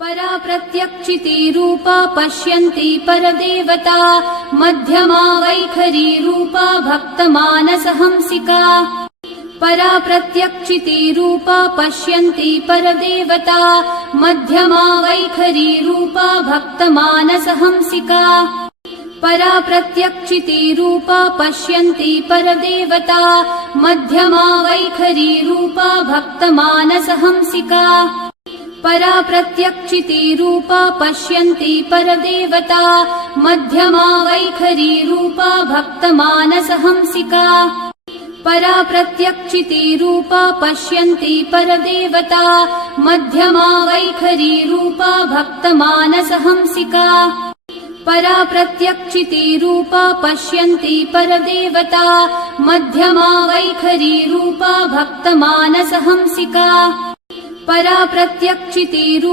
परा प्रत्यक्षिती रूपा पश्यन्ती परदेवता मध्यमा वैखरी रूपा भक्तमानसहंसिका परा प्रत्यक्षिती रूपा पश्यन्ती परदेवता मध्यमा वैखरी रूपा भक्तमानसहंसिका परा प्रत्यक्षिती रूपा पश्यन्ती परदेवता मध्यमा वैखरी रूपा भक्तमानसहंसिका परा प्रत्यक्षिती रूपा पश्यन्ती परदेवता मध्यमा वैखरी रूपा भक्तमानसहंसिका परा प्रत्यक्षिती रूपा पश्यन्ती परदेवता मध्यमा वैखरी रूपा भक्तमानसहंसिका परा प्रत्यक्षिती रूपा पश्यन्ती परदेवता मध्यमा वैखरी रूपा भक्तमानसहंसिका परा प्रत्यक्षिती रूपा